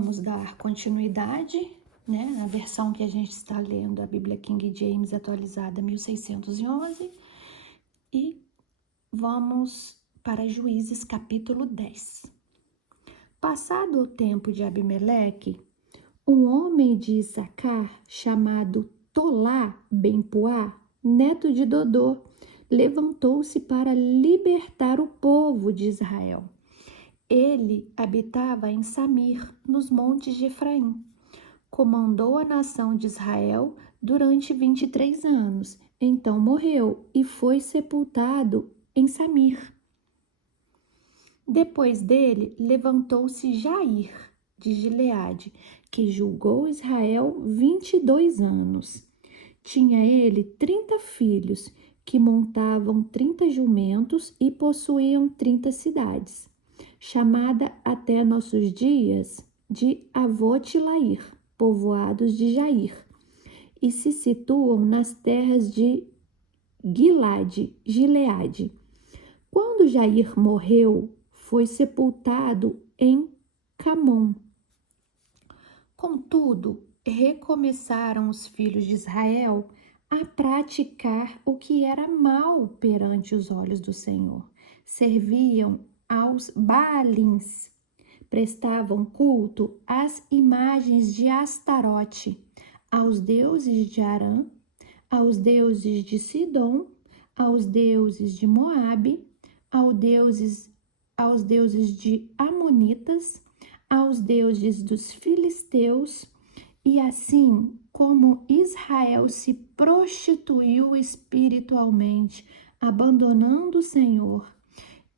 vamos dar continuidade, né, na versão que a gente está lendo, a Bíblia King James atualizada 1611, e vamos para Juízes capítulo 10. Passado o tempo de Abimeleque, um homem de Issacar chamado Tolá ben-Puá, neto de Dodô, levantou-se para libertar o povo de Israel. Ele habitava em Samir, nos montes de Efraim. Comandou a nação de Israel durante 23 anos. Então morreu e foi sepultado em Samir. Depois dele, levantou-se Jair, de Gileade, que julgou Israel 22 anos. Tinha ele 30 filhos, que montavam 30 jumentos e possuíam 30 cidades, chamada até nossos dias de Avot-Lair, povoados de Jair, e se situam nas terras de Gileade. Quando Jair morreu, foi sepultado em Camon. Contudo, recomeçaram os filhos de Israel a praticar o que era mal perante os olhos do Senhor. Serviam aos Baalins, prestavam culto às imagens de Astarote, aos deuses de Arã, aos deuses de Sidom, aos deuses de Moabe, aos deuses de Amonitas, aos deuses dos filisteus, e assim como Israel se prostituiu espiritualmente, abandonando o Senhor,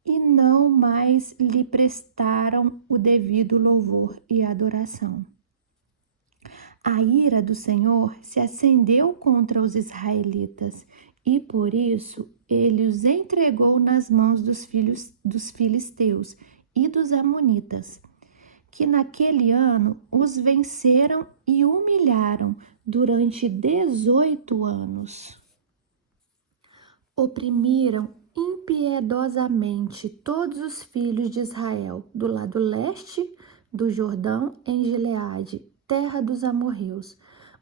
e não mais lhe prestaram o devido louvor e adoração. A ira do Senhor se acendeu contra os israelitas, e por isso ele os entregou nas mãos dos filhos dos filisteus e dos amonitas, que naquele ano os venceram e humilharam durante 18 anos. Oprimiram impiedosamente todos os filhos de Israel do lado leste do Jordão em Gileade, terra dos amorreus.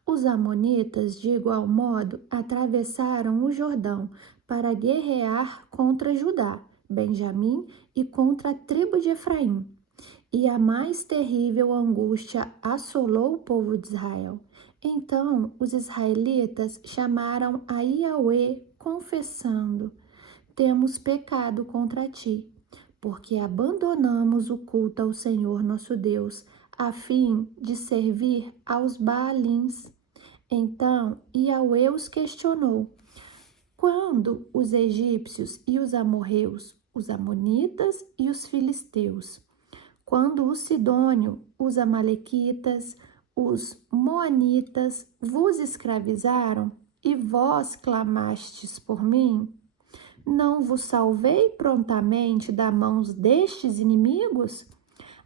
Os amonitas, de igual modo, atravessaram o Jordão para guerrear contra Judá, Benjamim e contra a tribo de Efraim. E a mais terrível angústia assolou o povo de Israel. Então os israelitas chamaram a Yahweh, confessando: temos pecado contra ti, porque abandonamos o culto ao Senhor nosso Deus, a fim de servir aos Baalins. Então Yahweh os questionou: quando os egípcios e os amorreus, os amonitas e os filisteus, quando os sidônios, os amalequitas, os moanitas vos escravizaram e vós clamastes por mim, não vos salvei prontamente da mãos destes inimigos?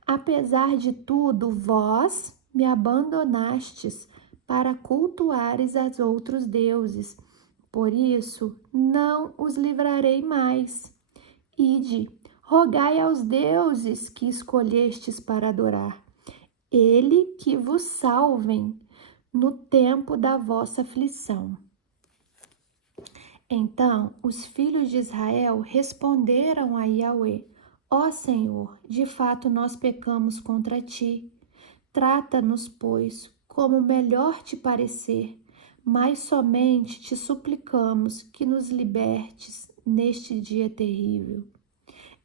Apesar de tudo, vós me abandonastes para cultuares aos outros deuses. Por isso, não os livrarei mais. Ide, rogai aos deuses que escolhestes para adorar, ele que vos salvem no tempo da vossa aflição. Então os filhos de Israel responderam a Yahweh: ó Senhor, de fato nós pecamos contra ti. Trata-nos, pois, como melhor te parecer, mas somente te suplicamos que nos libertes neste dia terrível.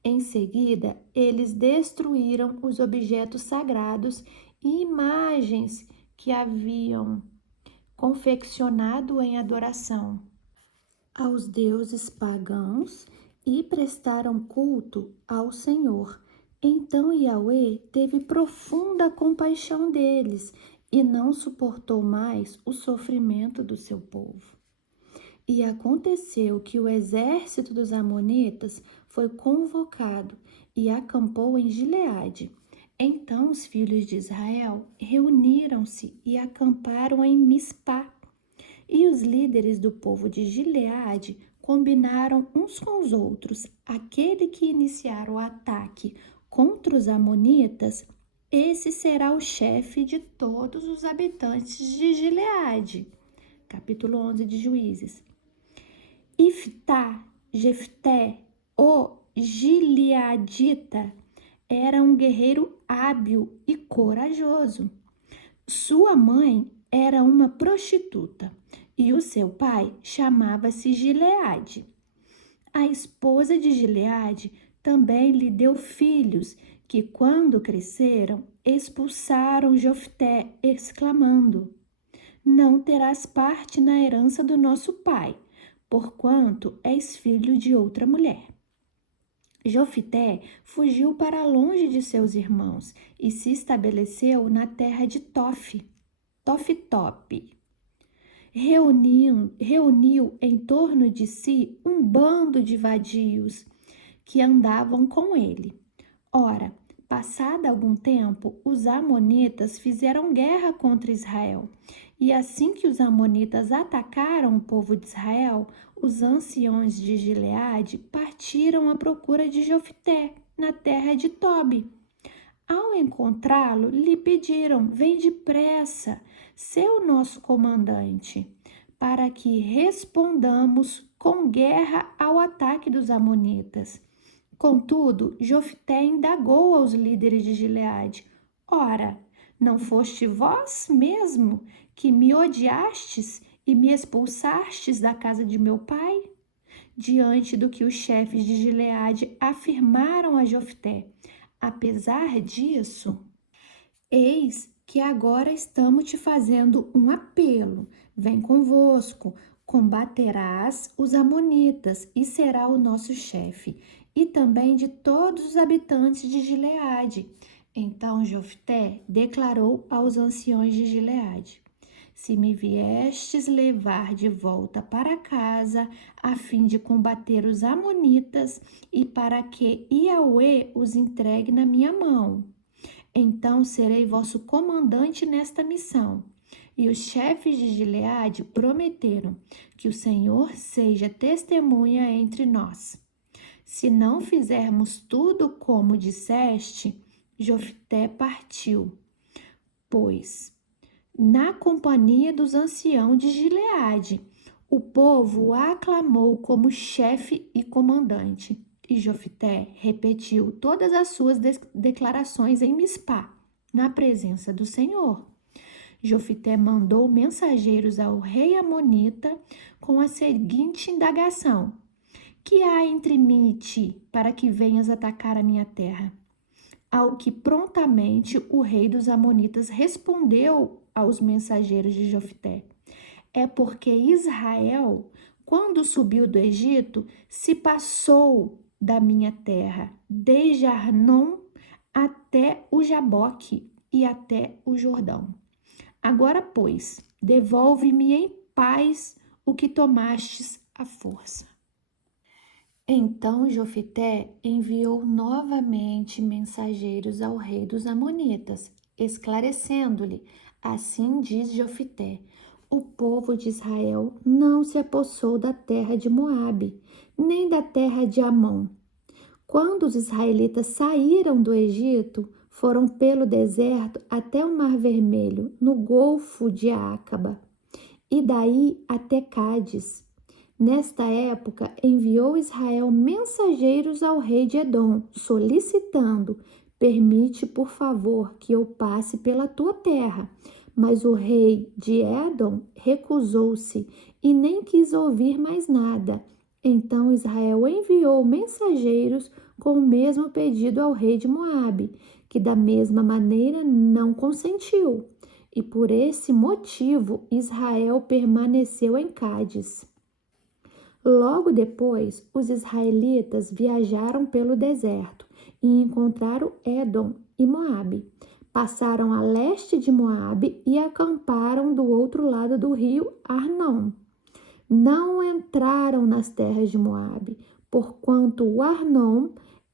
Em seguida, eles destruíram os objetos sagrados e imagens que haviam confeccionado em adoração aos deuses pagãos e prestaram culto ao Senhor. Então Yahweh teve profunda compaixão deles e não suportou mais o sofrimento do seu povo. E aconteceu que o exército dos amonitas foi convocado e acampou em Gileade. Então os filhos de Israel reuniram-se e acamparam em Mispá. E os líderes do povo de Gileade combinaram uns com os outros: aquele que iniciar o ataque contra os amonitas Esse será o chefe de todos os habitantes de Gileade. Capítulo 11 de Juízes. Jefté, o gileadita, era um guerreiro hábil e corajoso. Sua mãe era uma prostituta e o seu pai chamava-se Gileade. A esposa de Gileade também lhe deu filhos que, quando cresceram, expulsaram Jefté, exclamando: Não terás parte na herança do nosso pai, porquanto és filho de outra mulher. Jefté fugiu para longe de seus irmãos e se estabeleceu na terra de Tofitope. Reuniu em torno de si um bando de vadios que andavam com ele. Ora, passado algum tempo, os amonitas fizeram guerra contra Israel. E assim que os amonitas atacaram o povo de Israel, os anciões de Gileade partiram à procura de Jefté na terra de Tobi. Ao encontrá-lo, lhe pediram: Vem depressa, ser o nosso comandante, para que respondamos com guerra ao ataque dos amonitas. Contudo, Jefté indagou aos líderes de Gileade: Ora, não foste vós mesmo que me odiastes e me expulsastes da casa de meu pai? Diante do que os chefes de Gileade afirmaram a Jefté: Apesar disso, eis que agora estamos te fazendo um apelo. Vem convosco, combaterás os amonitas e será o nosso chefe, e também de todos os habitantes de Gileade. Então Jefté declarou aos anciões de Gileade: Se me viestes levar de volta para casa, a fim de combater os amonitas, e para que Yahweh os entregue na minha mão, então serei vosso comandante nesta missão. E os chefes de Gileade prometeram que o Senhor seja testemunha entre nós. Se não fizermos tudo como disseste, Jefté partiu, pois, na companhia dos anciãos de Gileade, o povo o aclamou como chefe e comandante. E Jefté repetiu todas as suas declarações em Mispá, na presença do Senhor. Jefté mandou mensageiros ao rei amonita com a seguinte indagação: Que há entre mim e ti, para que venhas atacar a minha terra? Ao que prontamente o rei dos amonitas respondeu aos mensageiros de Jefté: É porque Israel, quando subiu do Egito, se passou da minha terra, desde Arnon até o Jaboque e até o Jordão. Agora, pois, devolve-me em paz o que tomastes à força. Então Jefté enviou novamente mensageiros ao rei dos amonitas, esclarecendo-lhe: Assim diz Jefté: O povo de Israel não se apossou da terra de Moabe, nem da terra de Amon. Quando os israelitas saíram do Egito, foram pelo deserto até o Mar Vermelho, no Golfo de Acaba, e daí até Cádiz. Nesta época, enviou Israel mensageiros ao rei de Edom, solicitando: Permite, por favor, que eu passe pela tua terra. Mas o rei de Edom recusou-se e nem quis ouvir mais nada. Então Israel enviou mensageiros com o mesmo pedido ao rei de Moabe, que da mesma maneira não consentiu. E por esse motivo Israel permaneceu em Cádiz. Logo depois, os israelitas viajaram pelo deserto e encontraram Edom e Moabe. Passaram a leste de Moabe e acamparam do outro lado do rio Arnon. Não entraram nas terras de Moabe, porquanto o Arnon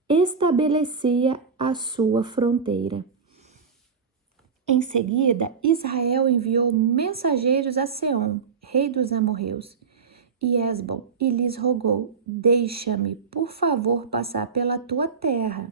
estabelecia a sua fronteira. Em seguida, Israel enviou mensageiros a Seom, rei dos amorreus, e Esbom, e lhes rogou: Deixa-me, por favor, passar pela tua terra.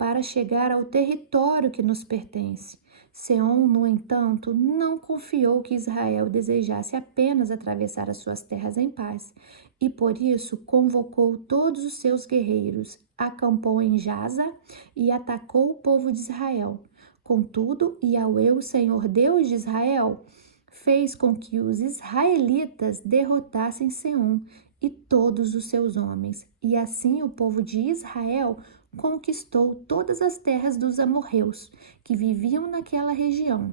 para chegar ao território que nos pertence. Seom, no entanto, não confiou que Israel desejasse apenas atravessar as suas terras em paz, e por isso convocou todos os seus guerreiros, acampou em Jaza e atacou o povo de Israel. Contudo, Yahweh, o Senhor Deus de Israel, fez com que os israelitas derrotassem Seom e todos os seus homens, e assim o povo de Israel conquistou todas as terras dos amorreus que viviam naquela região,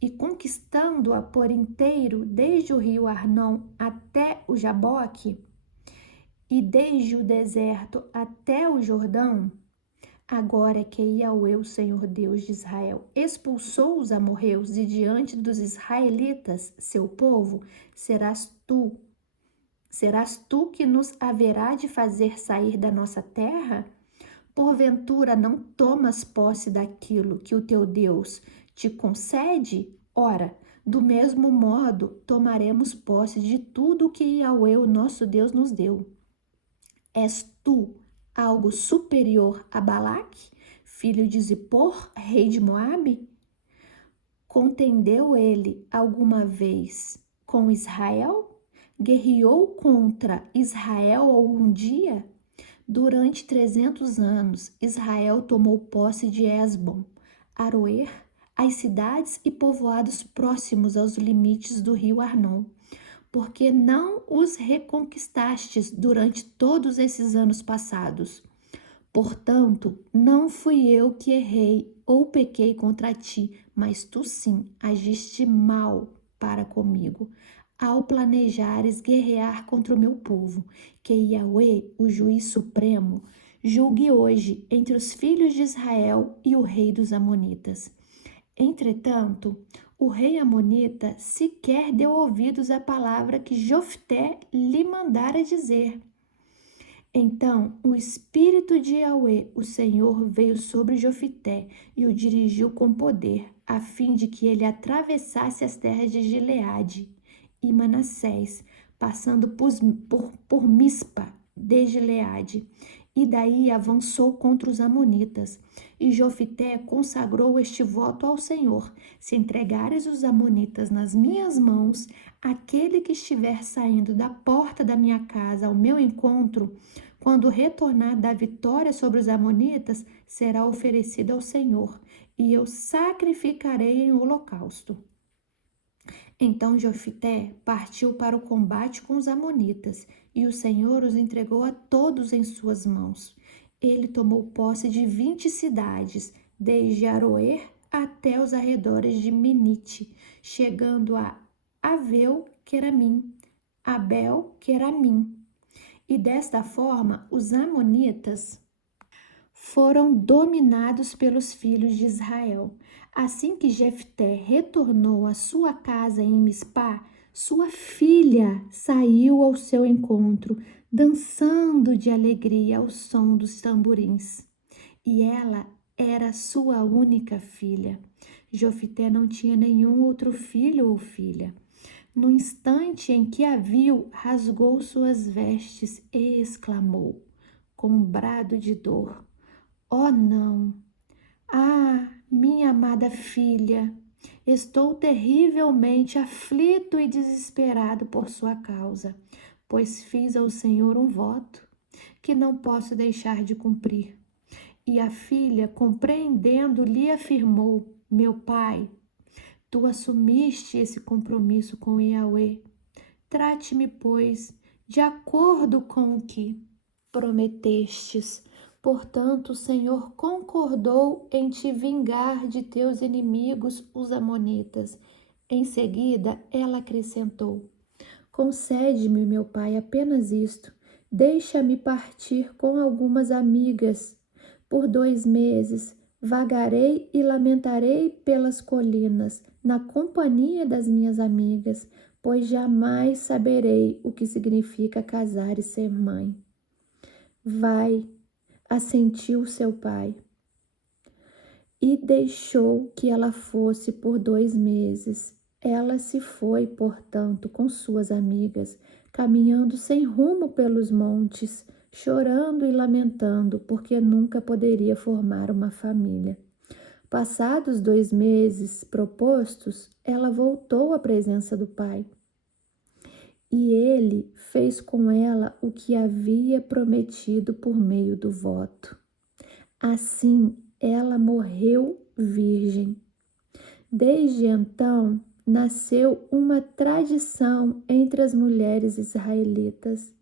e conquistando-a por inteiro, desde o rio Arnon até o Jaboque, e desde o deserto até o Jordão. Agora que Yahweh, o Senhor Deus de Israel, expulsou os amorreus de diante dos israelitas, seu povo, serás tu que nos haverá de fazer sair da nossa terra? Porventura não tomas posse daquilo que o teu Deus te concede? Ora, do mesmo modo tomaremos posse de tudo que Yahweh, o nosso Deus, nos deu. És tu algo superior a Balaque, filho de Zippor, rei de Moabe? Contendeu ele alguma vez com Israel? Guerreou contra Israel algum dia? Durante 300 anos, Israel tomou posse de Esbom, Aroer, as cidades e povoados próximos aos limites do rio Arnon. Porque não os reconquistastes durante todos esses anos passados. Portanto, não fui eu que errei ou pequei contra ti, mas tu sim agiste mal para comigo, ao planejares guerrear contra o meu povo, que Yahweh, o juiz supremo, julgue hoje entre os filhos de Israel e o rei dos Amonitas. Entretanto, o rei Amonita sequer deu ouvidos à palavra que Jofté lhe mandara dizer. Então o espírito de Yahweh, o Senhor, veio sobre Jofté e o dirigiu com poder, a fim de que ele atravessasse as terras de Gileade e Manassés, passando por Mispa de Gileade, e daí avançou contra os amonitas. E Jofté consagrou este voto ao Senhor: se entregares os amonitas nas minhas mãos, aquele que estiver saindo da porta da minha casa ao meu encontro, quando retornar da vitória sobre os amonitas, será oferecido ao Senhor, e eu sacrificarei em holocausto. Então Jofté partiu para o combate com os amonitas, e o Senhor os entregou a todos em suas mãos. Ele tomou posse de 20 cidades, desde Aroer até os arredores de Minite, chegando a Avel-Queramim, Abel-Queramim. E desta forma, os amonitas foram dominados pelos filhos de Israel. Assim que Jefté retornou à sua casa em Mispá, sua filha saiu ao seu encontro, dançando de alegria ao som dos tamborins. E ela era sua única filha. Jefté não tinha nenhum outro filho ou filha. No instante em que a viu, rasgou suas vestes e exclamou, com um brado de dor: "Oh, não! Ah, minha amada filha! Estou terrivelmente aflito e desesperado por sua causa, pois fiz ao Senhor um voto que não posso deixar de cumprir." E a filha, compreendendo, lhe afirmou: "Meu pai, tu assumiste esse compromisso com Yahweh. Trate-me, pois, de acordo com o que prometestes." Portanto, o Senhor concordou em te vingar de teus inimigos, os amonitas. Em seguida, ela acrescentou: "Concede-me, meu pai, apenas isto. Deixa-me partir com algumas amigas. Por 2 meses, vagarei e lamentarei pelas colinas, na companhia das minhas amigas, pois jamais saberei o que significa casar e ser mãe." "Vai", assentiu seu pai, e deixou que ela fosse por 2 meses. Ela se foi, portanto, com suas amigas, caminhando sem rumo pelos montes, chorando e lamentando, porque nunca poderia formar uma família. Passados 2 meses propostos, ela voltou à presença do pai. E ele fez com ela o que havia prometido por meio do voto. Assim, ela morreu virgem. Desde então, nasceu uma tradição entre as mulheres israelitas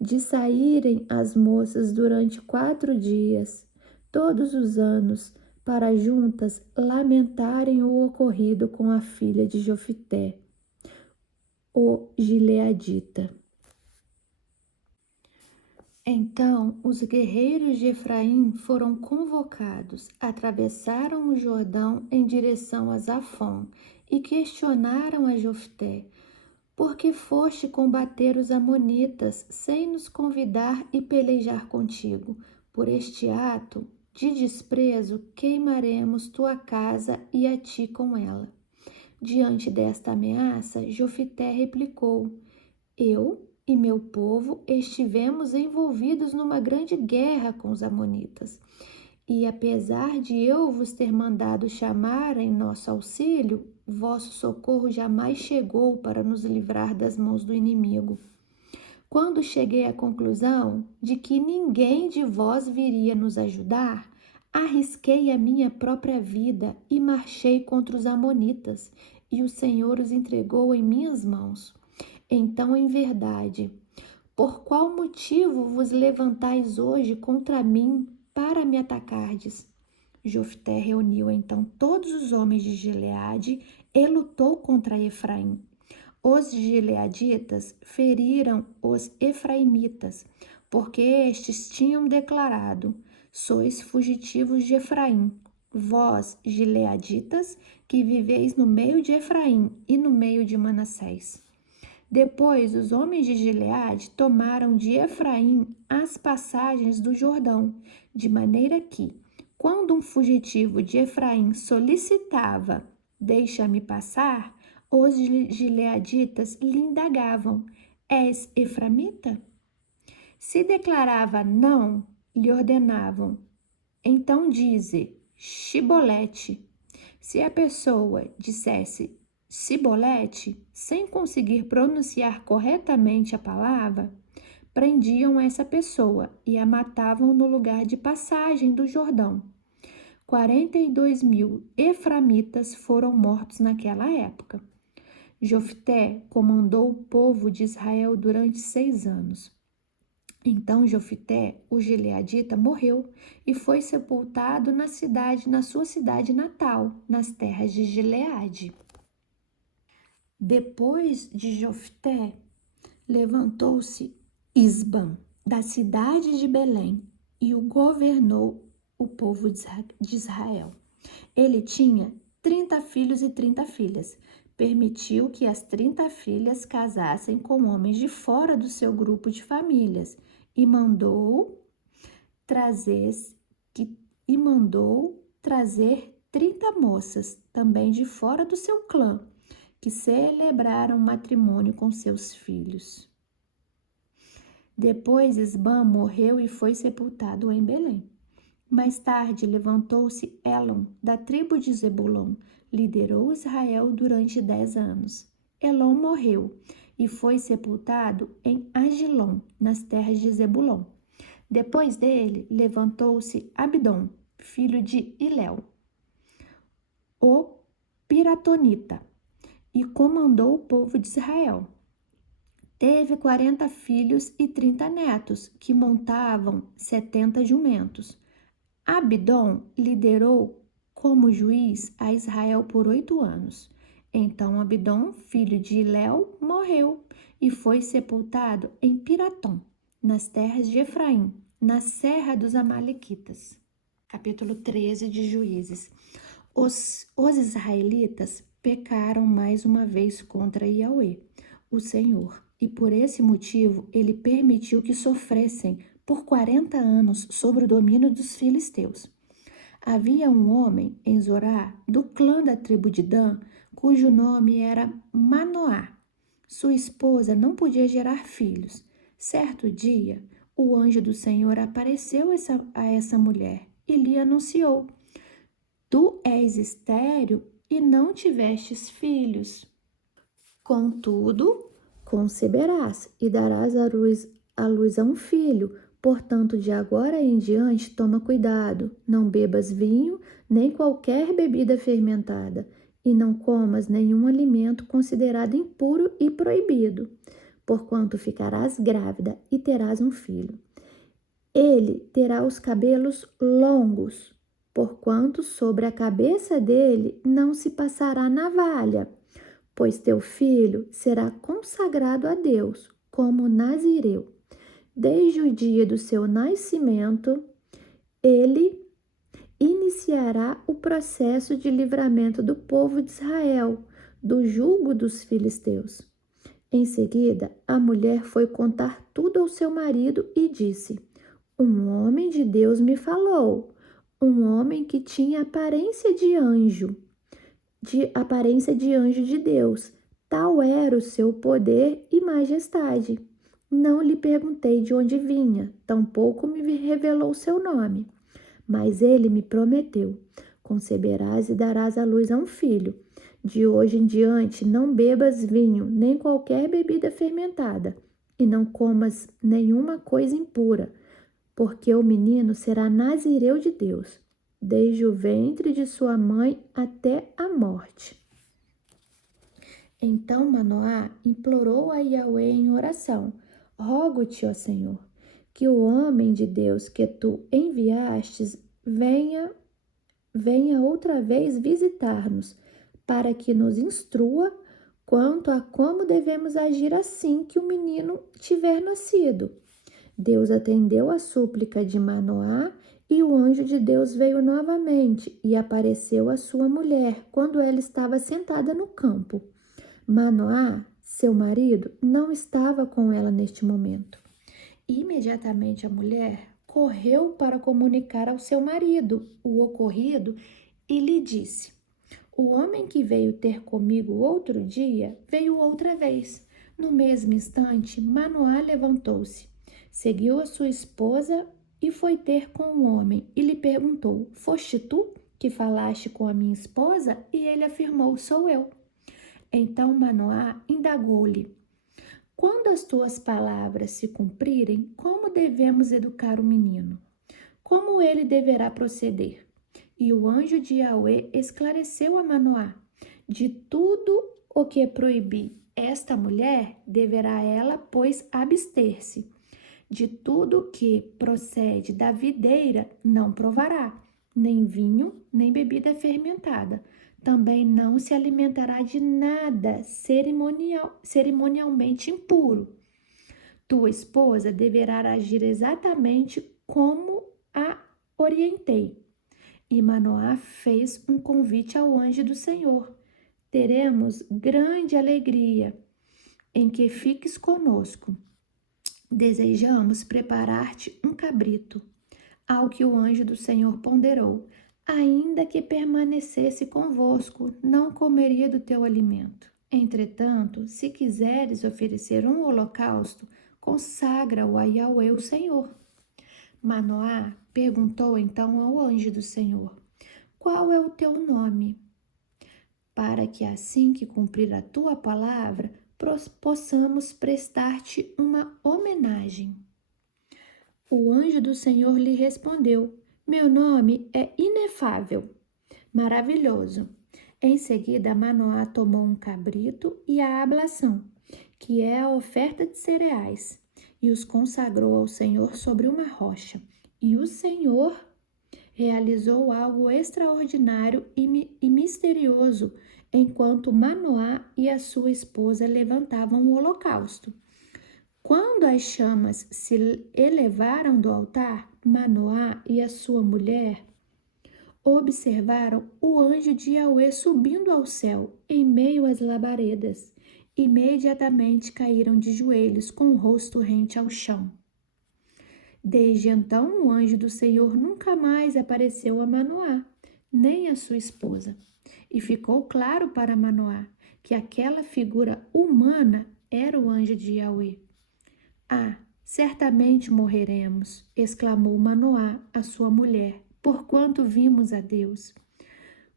de saírem as moças durante 4 dias, todos os anos, para juntas lamentarem o ocorrido com a filha de Jofité, o gileadita. Então os guerreiros de Efraim foram convocados, atravessaram o Jordão em direção a Zafon e questionaram a Jofté: por que foste combater os amonitas sem nos convidar e pelejar contigo? Por este ato de desprezo queimaremos tua casa e a ti com ela. Diante desta ameaça, Jofité replicou: eu e meu povo estivemos envolvidos numa grande guerra com os amonitas. E apesar de eu vos ter mandado chamar em nosso auxílio, vosso socorro jamais chegou para nos livrar das mãos do inimigo. Quando cheguei à conclusão de que ninguém de vós viria nos ajudar, arrisquei a minha própria vida e marchei contra os amonitas, e o Senhor os entregou em minhas mãos. Então, em verdade, por qual motivo vos levantais hoje contra mim para me atacardes? Jofté reuniu então todos os homens de Gileade e lutou contra Efraim. Os gileaditas feriram os efraimitas, porque estes tinham declarado: sois fugitivos de Efraim, vós, gileaditas, que viveis no meio de Efraim e no meio de Manassés. Depois, os homens de Gileade tomaram de Efraim as passagens do Jordão, de maneira que, quando um fugitivo de Efraim solicitava: deixa-me passar, os gileaditas lhe indagavam: és eframita? Se declarava não, lhe ordenavam: então dize Shibolete. Se a pessoa dissesse Sibolete, sem conseguir pronunciar corretamente a palavra, prendiam essa pessoa e a matavam no lugar de passagem do Jordão. 42.000 eframitas foram mortos naquela época. Jofté comandou o povo de Israel durante 6 anos. Então Jofté, o gileadita, morreu e foi sepultado na sua cidade natal, nas terras de Gileade. Depois de Jofté, levantou-se Isbam, da cidade de Belém, e o governou o povo de Israel. Ele tinha 30 filhos e 30 filhas. Permitiu que as 30 filhas casassem com homens de fora do seu grupo de famílias e mandou trazer 30 moças, também de fora do seu clã, que celebraram matrimônio com seus filhos. Depois Isbam morreu e foi sepultado em Belém. Mais tarde levantou-se Elon, da tribo de Zebulon, liderou Israel durante 10 anos. Elon morreu e foi sepultado em Agilon, nas terras de Zebulon. Depois dele levantou-se Abdom, filho de Hilel, o Piratonita, e comandou o povo de Israel. Teve 40 filhos e 30 netos, que montavam 70 jumentos. Abdom liderou como juiz a Israel por 8 anos. Então Abdom, filho de Hilel, morreu e foi sepultado em Piratom, nas terras de Efraim, na serra dos Amalequitas. Capítulo 13 de Juízes. Os israelitas pecaram mais uma vez contra Yahweh, o Senhor, e por esse motivo ele permitiu que sofressem por 40 anos sob o domínio dos filisteus. Havia um homem em Zorá, do clã da tribo de Dan, cujo nome era Manoá. Sua esposa não podia gerar filhos. Certo dia, o anjo do Senhor apareceu a essa mulher e lhe anunciou: Tu és estéril e não tivestes filhos. Contudo, conceberás e darás à luz a um filho. Portanto, de agora em diante, toma cuidado. Não bebas vinho, nem qualquer bebida fermentada, e não comas nenhum alimento considerado impuro e proibido, porquanto ficarás grávida e terás um filho. Ele terá os cabelos longos, porquanto sobre a cabeça dele não se passará navalha, pois teu filho será consagrado a Deus como nazireu. Desde o dia do seu nascimento, ele iniciará o processo de livramento do povo de Israel do jugo dos filisteus. Em seguida, a mulher foi contar tudo ao seu marido e disse: Um homem de Deus me falou, um homem que tinha aparência de anjo de Deus. Tal era o seu poder e majestade. Não lhe perguntei de onde vinha, tampouco me revelou seu nome. Mas ele me prometeu: conceberás e darás à luz a um filho. De hoje em diante não bebas vinho, nem qualquer bebida fermentada, e não comas nenhuma coisa impura, porque o menino será nazireu de Deus, desde o ventre de sua mãe até a morte. Então Manoá implorou a Yahweh em oração: Rogo-te, ó Senhor, que o homem de Deus que tu enviastes venha outra vez visitar-nos, para que nos instrua quanto a como devemos agir assim que o menino tiver nascido. Deus atendeu a súplica de Manoá e o anjo de Deus veio novamente e apareceu à sua mulher quando ela estava sentada no campo. Manoá, seu marido, não estava com ela neste momento. Imediatamente a mulher correu para comunicar ao seu marido o ocorrido e lhe disse: O homem que veio ter comigo outro dia veio outra vez. No mesmo instante, Manoá levantou-se, seguiu a sua esposa e foi ter com o homem e lhe perguntou: Foste tu que falaste com a minha esposa? E ele afirmou: Sou eu. Então Manoá indagou-lhe: Quando as tuas palavras se cumprirem, como devemos educar o menino? Como ele deverá proceder? E o anjo de Yahweh esclareceu a Manoá: De tudo o que proibi esta mulher, deverá ela, pois, abster-se. De tudo que procede da videira, não provará, nem vinho, nem bebida fermentada. Também não se alimentará de nada cerimonialmente impuro. Tua esposa deverá agir exatamente como a orientei. E Manoá fez um convite ao anjo do Senhor: Teremos grande alegria em que fiques conosco. Desejamos preparar-te um cabrito. Ao que o anjo do Senhor ponderou: Ainda que permanecesse convosco, não comeria do teu alimento. Entretanto, se quiseres oferecer um holocausto, consagra-o a Yahweh o Senhor. Manoá perguntou então ao anjo do Senhor: Qual é o teu nome? Para que assim que cumprir a tua palavra, possamos prestar-te uma homenagem. O anjo do Senhor lhe respondeu: Meu nome é inefável, maravilhoso. Em seguida, Manoá tomou um cabrito e a ablação, que é a oferta de cereais, e os consagrou ao Senhor sobre uma rocha. E o Senhor realizou algo extraordinário e misterioso enquanto Manoá e a sua esposa levantavam o holocausto. Quando as chamas se elevaram do altar, Manoá e a sua mulher observaram o anjo de Yahweh subindo ao céu em meio às labaredas. Imediatamente caíram de joelhos com o rosto rente ao chão. Desde então, o anjo do Senhor nunca mais apareceu a Manoá, nem a sua esposa. E ficou claro para Manoá que aquela figura humana era o anjo de Yahweh. Certamente morreremos, exclamou Manoá, a sua mulher, porquanto vimos a Deus.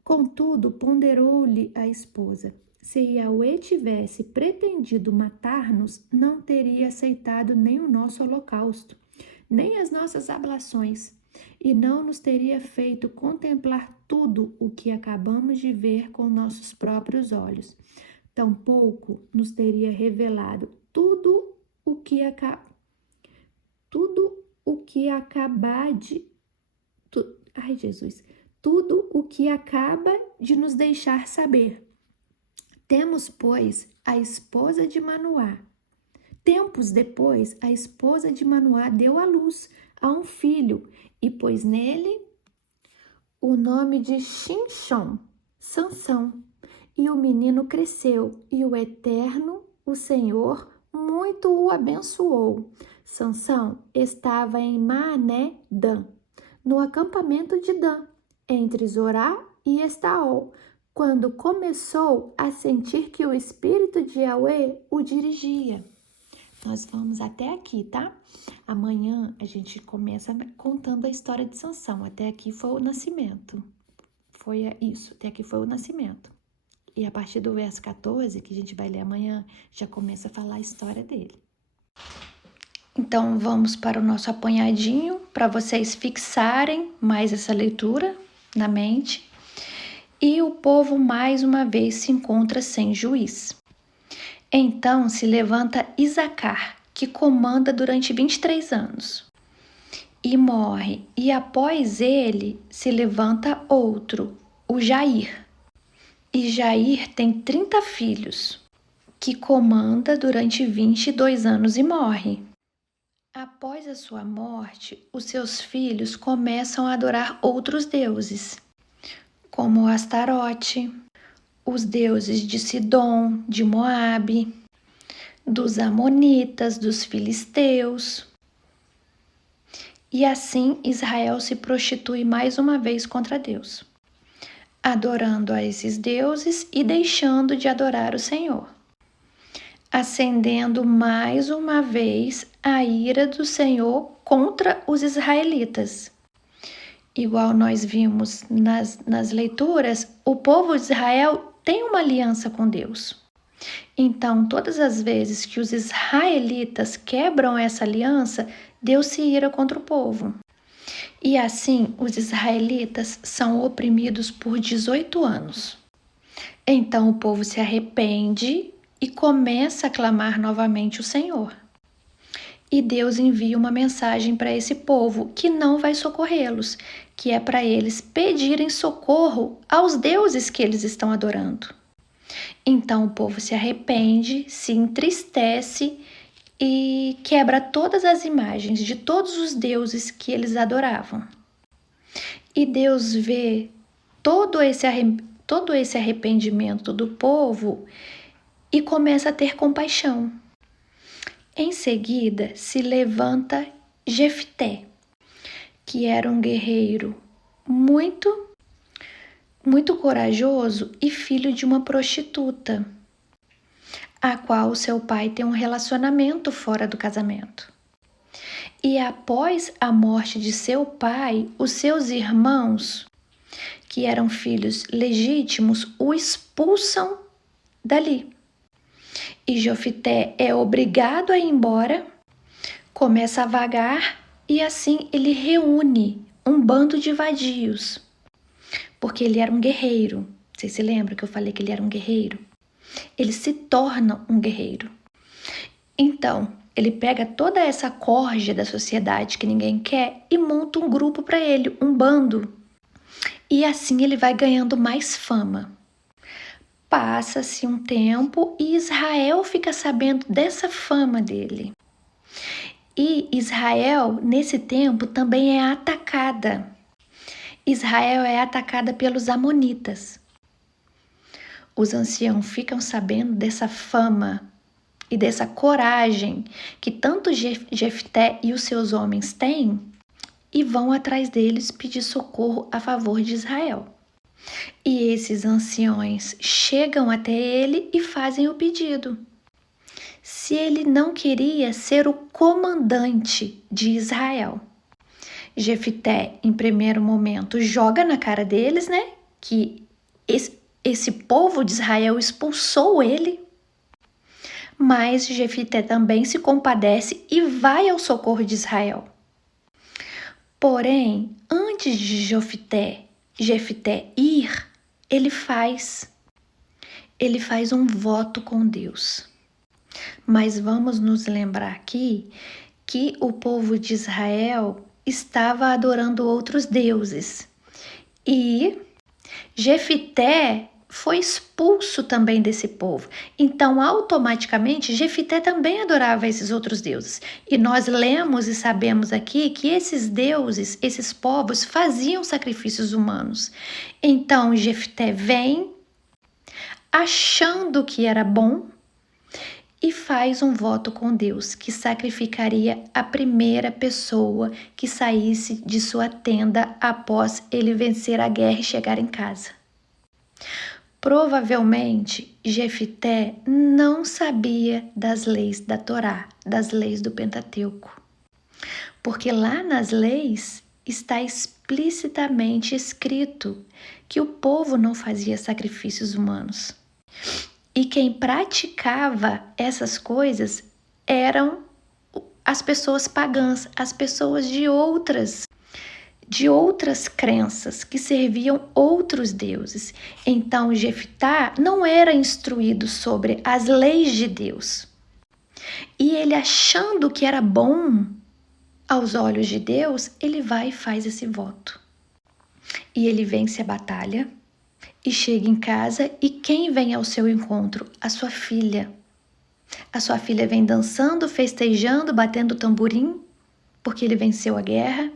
Contudo, ponderou-lhe a esposa: se Yahweh tivesse pretendido matar-nos, não teria aceitado nem o nosso holocausto, nem as nossas ablações, e não nos teria feito contemplar tudo o que acabamos de ver com nossos próprios olhos. Tampouco nos teria revelado tudo o que acaba de nos deixar saber. Temos, pois, a esposa de Manoá. Tempos depois, a esposa de Manoá deu à luz a um filho e pôs nele o nome de Xinxom, Sansão. E o menino cresceu, e o Eterno, o Senhor, muito o abençoou. Sansão estava em Maané-Dan, no acampamento de Dan, entre Zorá e Estaol, quando começou a sentir que o Espírito de Yahweh o dirigia. Nós vamos até aqui, tá? Amanhã a gente começa contando a história de Sansão. Até aqui foi o nascimento. Foi isso, até aqui foi o nascimento. E a partir do verso 14, que a gente vai ler amanhã, já começa a falar a história dele. Então, vamos para o nosso apanhadinho, para vocês fixarem mais essa leitura na mente. E o povo mais uma vez se encontra sem juiz. Então se levanta Isacar, que comanda durante 23 anos, e morre. E após ele se levanta outro, o Jair. E Jair tem 30 filhos, que comanda durante 22 anos e morre. Após a sua morte, os seus filhos começam a adorar outros deuses, como Astarote, os deuses de Sidom, de Moabe, dos Amonitas, dos Filisteus. E assim Israel se prostitui mais uma vez contra Deus, adorando a esses deuses e deixando de adorar o Senhor, acendendo mais uma vez a ira do Senhor contra os israelitas. Igual nós vimos nas leituras, o povo de Israel tem uma aliança com Deus. Então, todas as vezes que os israelitas quebram essa aliança, Deus se ira contra o povo. E assim, os israelitas são oprimidos por 18 anos. Então, o povo se arrepende e começa a clamar novamente o Senhor. E Deus envia uma mensagem para esse povo que não vai socorrê-los, que é para eles pedirem socorro aos deuses que eles estão adorando. Então o povo se arrepende, se entristece e quebra todas as imagens de todos os deuses que eles adoravam. E Deus vê todo esse arrependimento do povo e começa a ter compaixão. Em seguida, se levanta Jefté, que era um guerreiro muito corajoso e filho de uma prostituta, a qual seu pai tem um relacionamento fora do casamento. E após a morte de seu pai, os seus irmãos, que eram filhos legítimos, o expulsam dali. E Jefté é obrigado a ir embora, começa a vagar e assim ele reúne um bando de vadios, porque ele era um guerreiro. Vocês se lembram que eu falei que ele era um guerreiro? Ele se torna um guerreiro. Então, ele pega toda essa corja da sociedade que ninguém quer e monta um grupo para ele, um bando. E assim ele vai ganhando mais fama. Passa-se um tempo e Israel fica sabendo dessa fama dele. E Israel, nesse tempo, também é atacada. Israel é atacada pelos amonitas. Os anciãos ficam sabendo dessa fama e dessa coragem que tanto Jefté e os seus homens têm e vão atrás deles pedir socorro a favor de Israel. E esses anciões chegam até ele e fazem o pedido. se ele não queria ser o comandante de Israel. Jefité, em primeiro momento, joga na cara deles, né? Que esse povo de Israel expulsou ele. Mas Jefité também se compadece e vai ao socorro de Israel. Porém, antes de Jefité ir, ele faz um voto com Deus. Mas vamos nos lembrar aqui que o povo de Israel estava adorando outros deuses. E Jefité foi expulso também desse povo. Então, automaticamente, Jefité também adorava esses outros deuses. E nós lemos e sabemos aqui que esses deuses, esses povos, faziam sacrifícios humanos. Então, Jefité vem achando que era bom e faz um voto com Deus que sacrificaria a primeira pessoa que saísse de sua tenda após ele vencer a guerra e chegar em casa. Provavelmente, Jefité não sabia das leis da Torá, das leis do Pentateuco, porque lá nas leis está explicitamente escrito que o povo não fazia sacrifícios humanos. E quem praticava essas coisas eram as pessoas pagãs, as pessoas de outras crenças que serviam outros deuses. Então, Jefité não era instruído sobre as leis de Deus. E ele, achando que era bom aos olhos de Deus, ele vai e faz esse voto. E ele vence a batalha e chega em casa, e quem vem ao seu encontro? A sua filha. A sua filha vem dançando, festejando, batendo tamborim, porque ele venceu a guerra,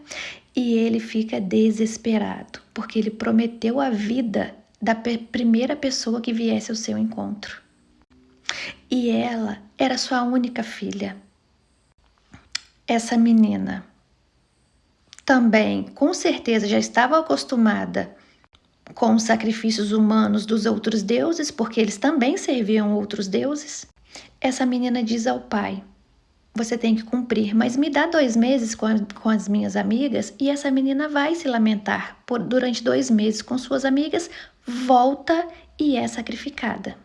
e ele fica desesperado, porque ele prometeu a vida da primeira pessoa que viesse ao seu encontro. E ela era sua única filha. Essa menina também, com certeza, já estava acostumada com os sacrifícios humanos dos outros deuses, porque eles também serviam outros deuses. Essa menina diz ao pai: você tem que cumprir, mas me dá 2 meses com as minhas amigas. E essa menina vai se lamentar durante 2 meses com suas amigas, volta e é sacrificada.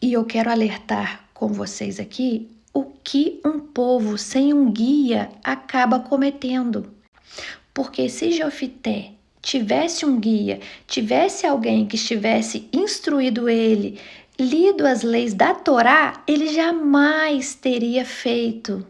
E eu quero alertar com vocês aqui o que um povo sem um guia acaba cometendo. Porque se Jefité tivesse um guia, tivesse alguém que estivesse instruído ele, lido as leis da Torá, ele jamais teria feito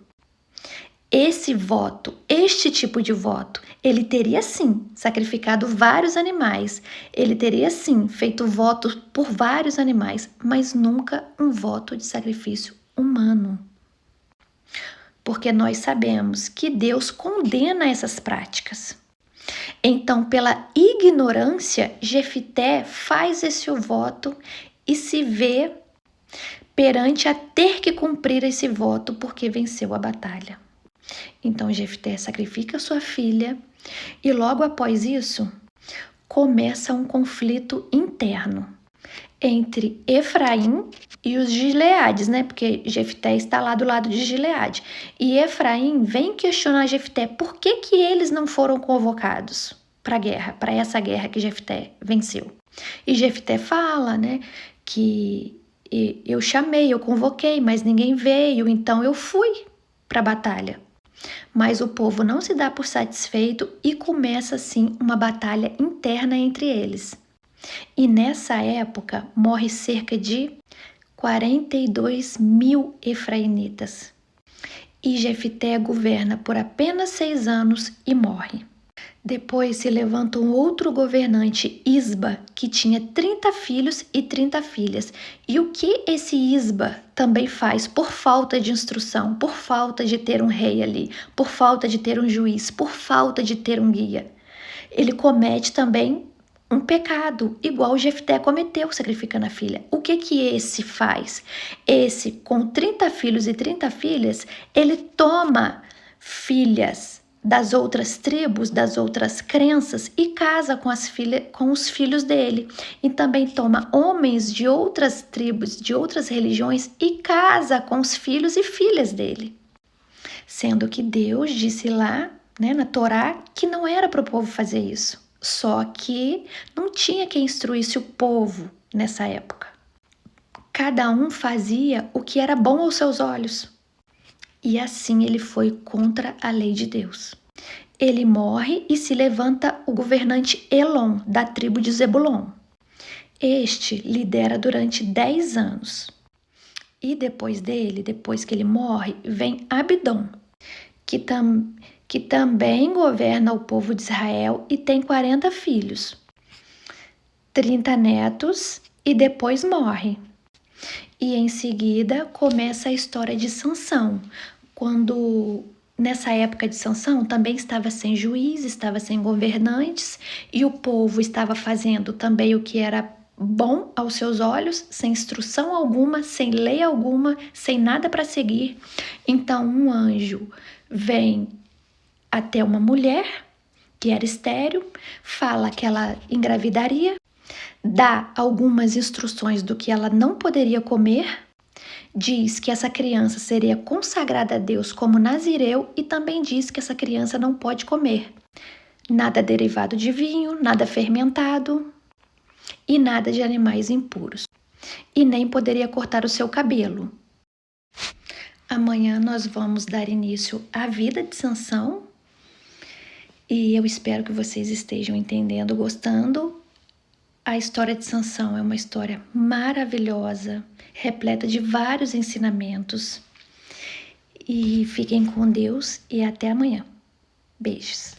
esse voto, este tipo de voto. Ele teria sim sacrificado vários animais, ele teria sim feito votos por vários animais, mas nunca um voto de sacrifício humano. Porque nós sabemos que Deus condena essas práticas. Então, pela ignorância, Jefité faz esse voto e se vê perante a ter que cumprir esse voto porque venceu a batalha. Então, Jefité sacrifica sua filha e logo após isso começa um conflito interno entre Efraim e os Gileades, né? Porque Jefité está lá do lado de Gileade. E Efraim vem questionar Jefité por que eles não foram convocados para a guerra, para essa guerra que Jefité venceu. E Jefité fala, né, que eu chamei, eu convoquei, mas ninguém veio, então eu fui para a batalha. Mas o povo não se dá por satisfeito e começa assim uma batalha interna entre eles. E nessa época morre cerca de 42 mil efraimitas. E Jefité governa por apenas 6 anos e morre. Depois se levanta um outro governante, Isba, que tinha 30 filhos e 30 filhas. E o que esse Isba também faz por falta de instrução, por falta de ter um rei ali, por falta de ter um juiz, por falta de ter um guia? Ele comete também um pecado, igual Jefité cometeu sacrificando a filha. O que esse faz? Esse, com 30 filhos e 30 filhas, ele toma filhas das outras tribos, das outras crenças e casa com os filhos dele. E também toma homens de outras tribos, de outras religiões e casa com os filhos e filhas dele. Sendo que Deus disse lá, né, na Torá, que não era para o povo fazer isso. Só que não tinha quem instruísse o povo nessa época. Cada um fazia o que era bom aos seus olhos. E assim ele foi contra a lei de Deus. Ele morre e se levanta o governante Elon, da tribo de Zebulon. Este lidera durante 10 anos. E depois dele, depois que ele morre, vem Abdom, que também governa o povo de Israel e tem 40 filhos, 30 netos e depois morre. E em seguida começa a história de Sansão, quando nessa época de Sansão também estava sem juiz, estava sem governantes e o povo estava fazendo também o que era bom aos seus olhos, sem instrução alguma, sem lei alguma, sem nada para seguir. Então um anjo vem até uma mulher que era estéril, fala que ela engravidaria, dá algumas instruções do que ela não poderia comer, diz que essa criança seria consagrada a Deus como nazireu e também diz que essa criança não pode comer nada derivado de vinho, nada fermentado e nada de animais impuros. E nem poderia cortar o seu cabelo. Amanhã nós vamos dar início à vida de Sansão e eu espero que vocês estejam entendendo, gostando. A história de Sansão é uma história maravilhosa, repleta de vários ensinamentos. E fiquem com Deus e até amanhã. Beijos.